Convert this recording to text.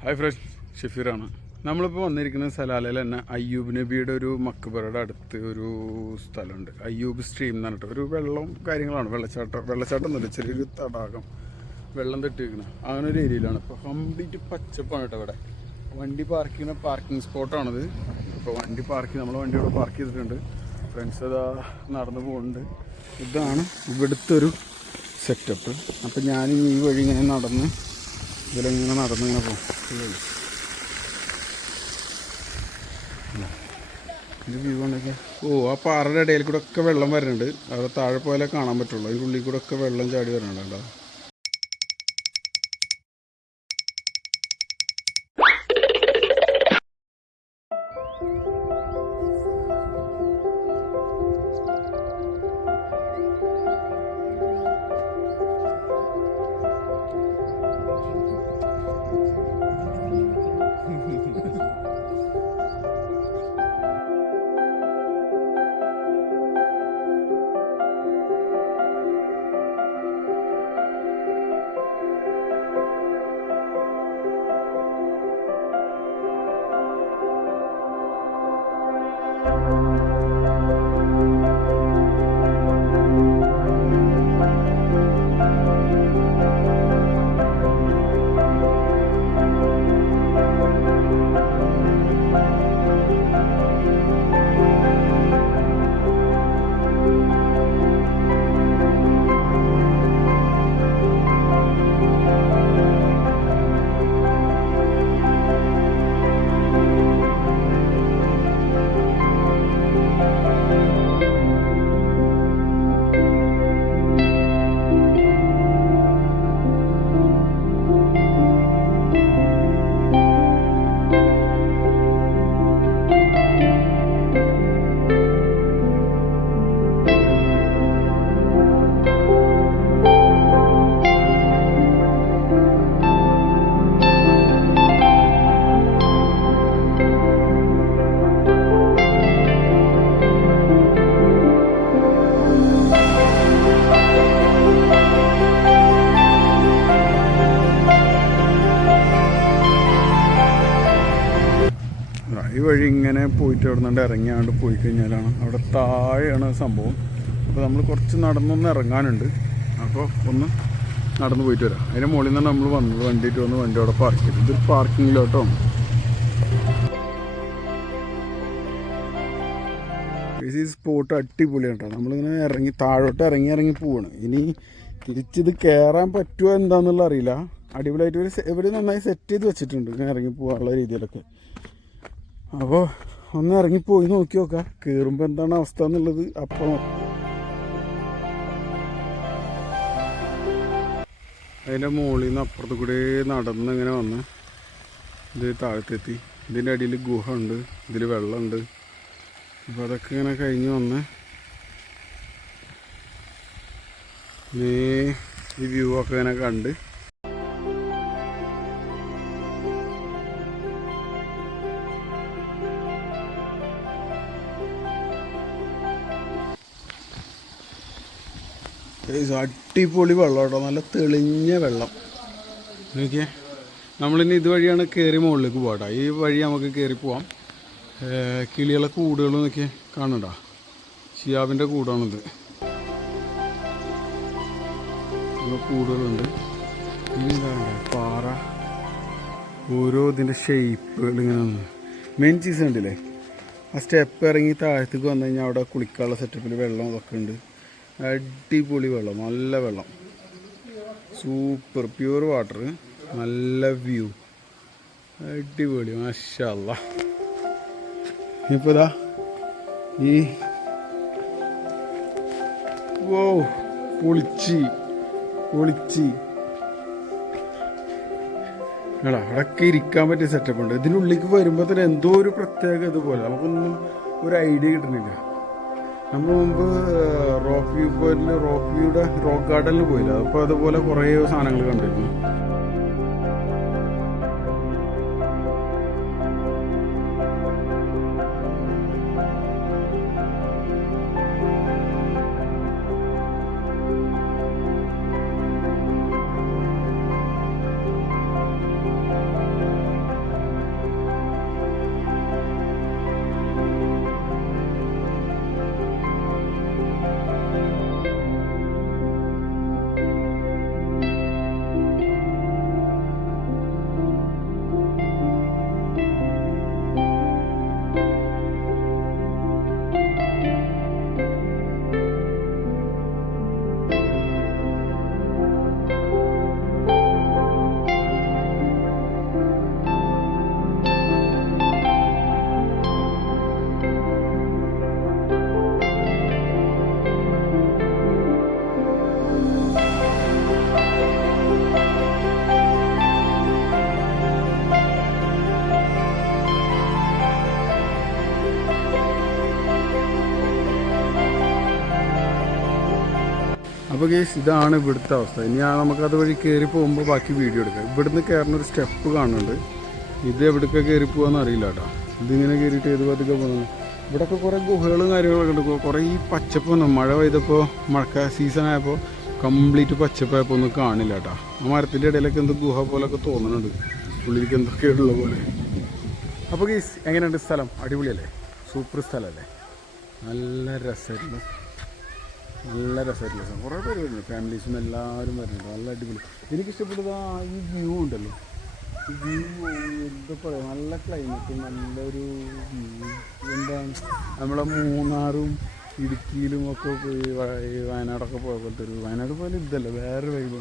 Hi friends, ഷെഫീറാണ്. നമ്മളിപ്പോൾ വന്നിരിക്കുന്ന സലാലയിൽ തന്നെ അയ്യൂബ് നബിയുടെ ഒരു മക്ബറയുടെ അടുത്ത് ഒരു സ്ഥലമുണ്ട്. അയ്യൂബ് സ്ട്രീം എന്ന് പറഞ്ഞിട്ട് ഒരു വെള്ളം കാര്യങ്ങളാണ്. വെള്ളച്ചാട്ടം എന്നല്ല, ചെറിയൊരു തടാകം, വെള്ളം തട്ടി വെക്കുന്നത് അങ്ങനെ ഒരു ഏരിയയിലാണ്. ഇപ്പോൾ കംപ്ലീറ്റ് പച്ചപ്പാണ് കേട്ടോ. ഇവിടെ വണ്ടി പാർക്ക് ചെയ്യുന്ന പാർക്കിംഗ് സ്പോട്ടാണിത്. ഇപ്പോൾ വണ്ടി നമ്മൾ വണ്ടി ഇവിടെ പാർക്ക് ചെയ്തിട്ടുണ്ട്. ഫ്രണ്ട്സ് അതാ നടന്നു പോകുന്നുണ്ട്. ഇതാണ് ഇവിടുത്തെ ഒരു സെറ്റപ്പ്. അപ്പം ഞാനിനി ഈ വഴി ഇങ്ങനെ നടന്ന് ഇതിലിങ്ങനെ നടന്നിങ്ങനെ പോകും. ഇത് വ്യൂ ഉണ്ടൊക്കെ. ആ പാറയുടെ ഇടയിൽ കൂടെ ഒക്കെ വെള്ളം വരുന്നുണ്ട്. അവിടെ താഴെ പോയാലേ കാണാൻ പറ്റുള്ളൂ. അതിൻ്റെ ഉള്ളിൽ കൂടെ ഒക്കെ വെള്ളം ചാടി വരുന്നുണ്ടോ. ഈ വഴി ഇങ്ങനെ പോയിട്ട് അവിടെ നിന്ന് ഇറങ്ങിയാണ്ട് പോയി കഴിഞ്ഞാലാണ് അവിടെ താഴെയാണ് സംഭവം. അപ്പോൾ നമ്മൾ കുറച്ച് നടന്നൊന്ന് ഇറങ്ങാനുണ്ട്. അപ്പോൾ ഒന്ന് നടന്ന് പോയിട്ട് വരാം. അതിൻ്റെ മുകളിൽ നിന്നാണ് നമ്മൾ വന്നത്. വണ്ടിയിട്ട് വന്ന് വണ്ടി അവിടെ പാർക്ക് ചെയ്തു. ഇതൊരു പാർക്കിങ്ങിലോട്ടാണ്. ഈ സ്പോട്ട് അടിപൊളിയാണ് കേട്ടോ. നമ്മളിങ്ങനെ താഴോട്ട് ഇറങ്ങി പോവാണ്. ഇനി തിരിച്ചിത് കയറാൻ പറ്റുമോ എന്താണെന്നുള്ള അറിയില്ല. അടിപൊളിയായിട്ട് ഇവർ നന്നായി സെറ്റ് ചെയ്ത് വെച്ചിട്ടുണ്ട് ഇങ്ങനെ ഇറങ്ങി പോകാനുള്ള രീതിയിലൊക്കെ. അപ്പോൾ ഒന്ന് ഇറങ്ങിപ്പോയി നോക്കി നോക്കാം കയറുമ്പോൾ എന്താണ് അവസ്ഥ എന്നുള്ളത്. അപ്പോൾ അതിൻ്റെ മുകളിൽ നിന്ന് അപ്പുറത്ത് കൂടെ നടന്ന് ഇങ്ങനെ വന്ന് ഇത് താഴത്തെത്തി. ഇതിൻ്റെ അടിയിൽ ഗുഹ ഉണ്ട്, ഇതിൽ വെള്ളമുണ്ട്. അപ്പോൾ അതൊക്കെ ഇങ്ങനെ കഴിഞ്ഞ് വന്ന് ഈ വ്യൂ ഒക്കെ ഇങ്ങനെ കണ്ട് അടിപൊളി വെള്ളം കേട്ടോ. നല്ല തെളിഞ്ഞ വെള്ളം. നോക്കിയേ, നമ്മളിനി ഇതുവഴിയാണ് കയറി മുകളിലേക്ക് പോകട്ടോ. ഈ വഴി നമുക്ക് കയറി പോവാം. കിളികളെ കൂടുകൾ നോക്കിയേ, കാണണ്ട, ഷിയാബിൻ്റെ കൂടാണിത്. കൂടുകളുണ്ട്. ഇനി എന്താണ് പാറ, ഓരോ ഇതിൻ്റെ ഷേപ്പുകൾ ഇങ്ങനെ വന്ന് മെയിൻ ചീസ് ഉണ്ടല്ലേ. ആ സ്റ്റെപ്പ് ഇറങ്ങി താഴത്തേക്ക് വന്നു കഴിഞ്ഞാൽ അവിടെ കുളിക്കാനുള്ള സെറ്റപ്പിൽ വെള്ളം അതൊക്കെ ഉണ്ട്. അടിപൊളി വെള്ളം, നല്ല വെള്ളം, സൂപ്പർ പ്യൂർ വാട്ടർ, നല്ല വ്യൂ, അടിപൊളി, മാഷാ അല്ലാഹ്. ഇപ്പോൾ ഇതാ ഈ പൊളിച്ച് അവിടെയൊക്കെ ഇരിക്കാൻ പറ്റിയ സെറ്റപ്പ് ഉണ്ട്. ഇതിനുള്ളിലേക്ക് വരുമ്പോൾ തന്നെ എന്തോ ഒരു പ്രത്യേക ഇതുപോലെ നമുക്കൊന്നും ഒരു ഐഡിയ കിട്ടുന്നില്ല. നമ്മൾ മുമ്പ് റോക്ക് ഗാർഡനിൽ പോയില്ല. അപ്പോൾ അതുപോലെ കുറേ സാധനങ്ങൾ കണ്ടിരുന്നു. അപ്പോൾ കേസ് ഇതാണ് ഇവിടുത്തെ അവസ്ഥ. ഇനി നമുക്കത് വഴി കയറി പോകുമ്പോൾ ബാക്കി വീഡിയോ എടുക്കാം. ഇവിടുന്ന് കയറുന്ന ഒരു സ്റ്റെപ്പ് കാണുന്നുണ്ട്. ഇത് എവിടേക്ക് കയറി പോകാമെന്ന് അറിയില്ല കേട്ടോ. ഇതിങ്ങനെ കയറിയിട്ട് ഏത് പതുക്കെ പോകുന്നത്. ഇവിടെയൊക്കെ കുറേ ഗുഹകളും കാര്യങ്ങളൊക്കെ ഉണ്ട്. കുറേ ഈ പച്ചപ്പ് വന്നു. മഴ പെയ്തപ്പോൾ മഴക്കാല സീസൺ ആയപ്പോൾ കംപ്ലീറ്റ് പച്ചപ്പായപ്പോൾ ഒന്നും കാണില്ല കേട്ടോ. ആ മരത്തിൻ്റെ ഇടയിലൊക്കെ എന്തോ ഗുഹ പോലൊക്കെ തോന്നുന്നുണ്ട്, ഉള്ളിലേക്ക് എന്തൊക്കെയുള്ള പോലെ. അപ്പോൾ കേസ് എങ്ങനെയുണ്ട് സ്ഥലം? അടിപൊളിയല്ലേ? സൂപ്പർ സ്ഥലമല്ലേ? നല്ല രസമായിട്ടുള്ള സ്ഥലം. കുറേ പേര് വരുന്നുണ്ട്, ഫാമിലീസും എല്ലാവരും വരുന്നുണ്ട്. നല്ല അടിപൊളി. എനിക്കിഷ്ടപ്പെട്ടത് ഈ വ്യൂ ഉണ്ടല്ലോ. ഈ വ്യൂ എന്താ പറയുക, നല്ല ക്ലൈമറ്റും നല്ലൊരു വ്യൂ. എന്താണ് നമ്മളെ മൂന്നാറും ഇടുക്കിയിലും ഒക്കെ പോയി വയനാടൊക്കെ പോയ പോലത്തെ ഒരു, വയനാട് പോലെ ഇതല്ല, വേറെ വൈബ്.